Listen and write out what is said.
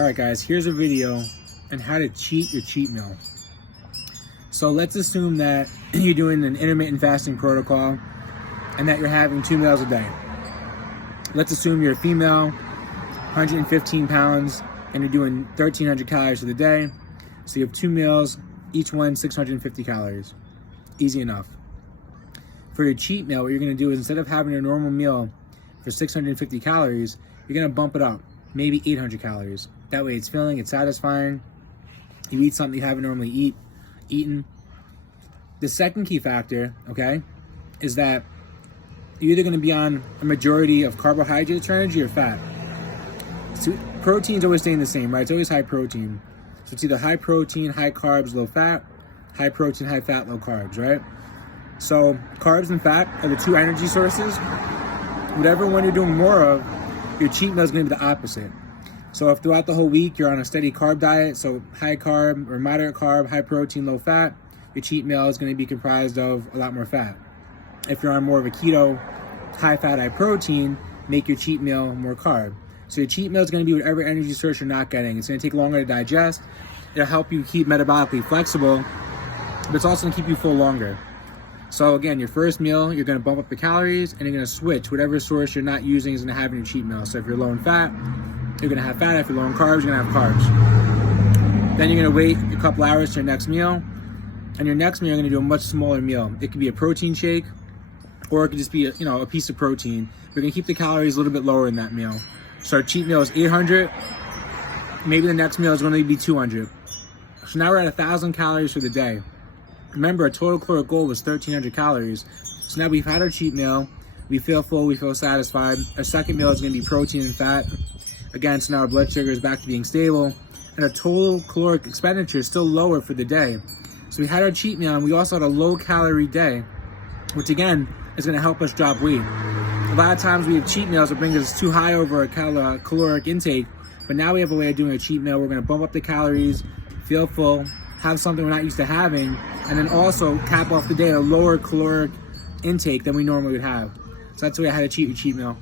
Alright guys, here's a video on how to cheat your cheat meal. So let's assume that you're doing an intermittent fasting protocol and that you're having 2 meals a day. Let's assume you're a female, 115 pounds, and you're doing 1,300 calories for the day. So you have 2 meals, each one 650 calories. Easy enough. For your cheat meal, what you're going to do is instead of having a normal meal for 650 calories, you're going to bump it up, maybe 800 calories. That way it's filling, it's satisfying. You eat something you haven't normally eaten. The second key factor, okay, is that you're either going to be on a majority of carbohydrates for energy or fat. So protein's always staying the same, right? It's always high protein. So it's either high protein, high carbs, low fat, high protein, high fat, low carbs, right? So carbs and fat are the two energy sources. Whatever one you're doing more of, your cheat meal is going to be the opposite. So if throughout the whole week you're on a steady carb diet, so high carb or moderate carb, high protein, low fat, your cheat meal is going to be comprised of a lot more fat. If you're on more of a keto, high fat, high protein, make your cheat meal more carb. So your cheat meal is going to be whatever energy source you're not getting. It's going to take longer to digest. It'll help you keep metabolically flexible, but it's also going to keep you full longer. So again, your first meal, you're going to bump up the calories and you're going to switch. Whatever source you're not using is going to have in your cheat meal. So if you're low in fat, you're going to have fat. If you're low in carbs, you're going to have carbs. Then you're going to wait a couple hours to your next meal. And your next meal, you're going to do a much smaller meal. It could be a protein shake, or it could just be a piece of protein. We're going to keep the calories a little bit lower in that meal. So our cheat meal is 800. Maybe the next meal is going to be 200. So now we're at 1,000 calories for the day. Remember, our total caloric goal was 1,300 calories. So now we've had our cheat meal. We feel full, we feel satisfied. Our second meal is going to be protein and fat. Again, so now our blood sugar is back to being stable. And our total caloric expenditure is still lower for the day. So we had our cheat meal and we also had a low calorie day, which again is going to help us drop weight. A lot of times we have cheat meals that bring us too high over our caloric intake, but now we have a way of doing a cheat meal. We're going to bump up the calories, feel full, have something we're not used to having, and then also cap off the day at a lower caloric intake than we normally would have. So that's the way I had to cheat your cheat meal.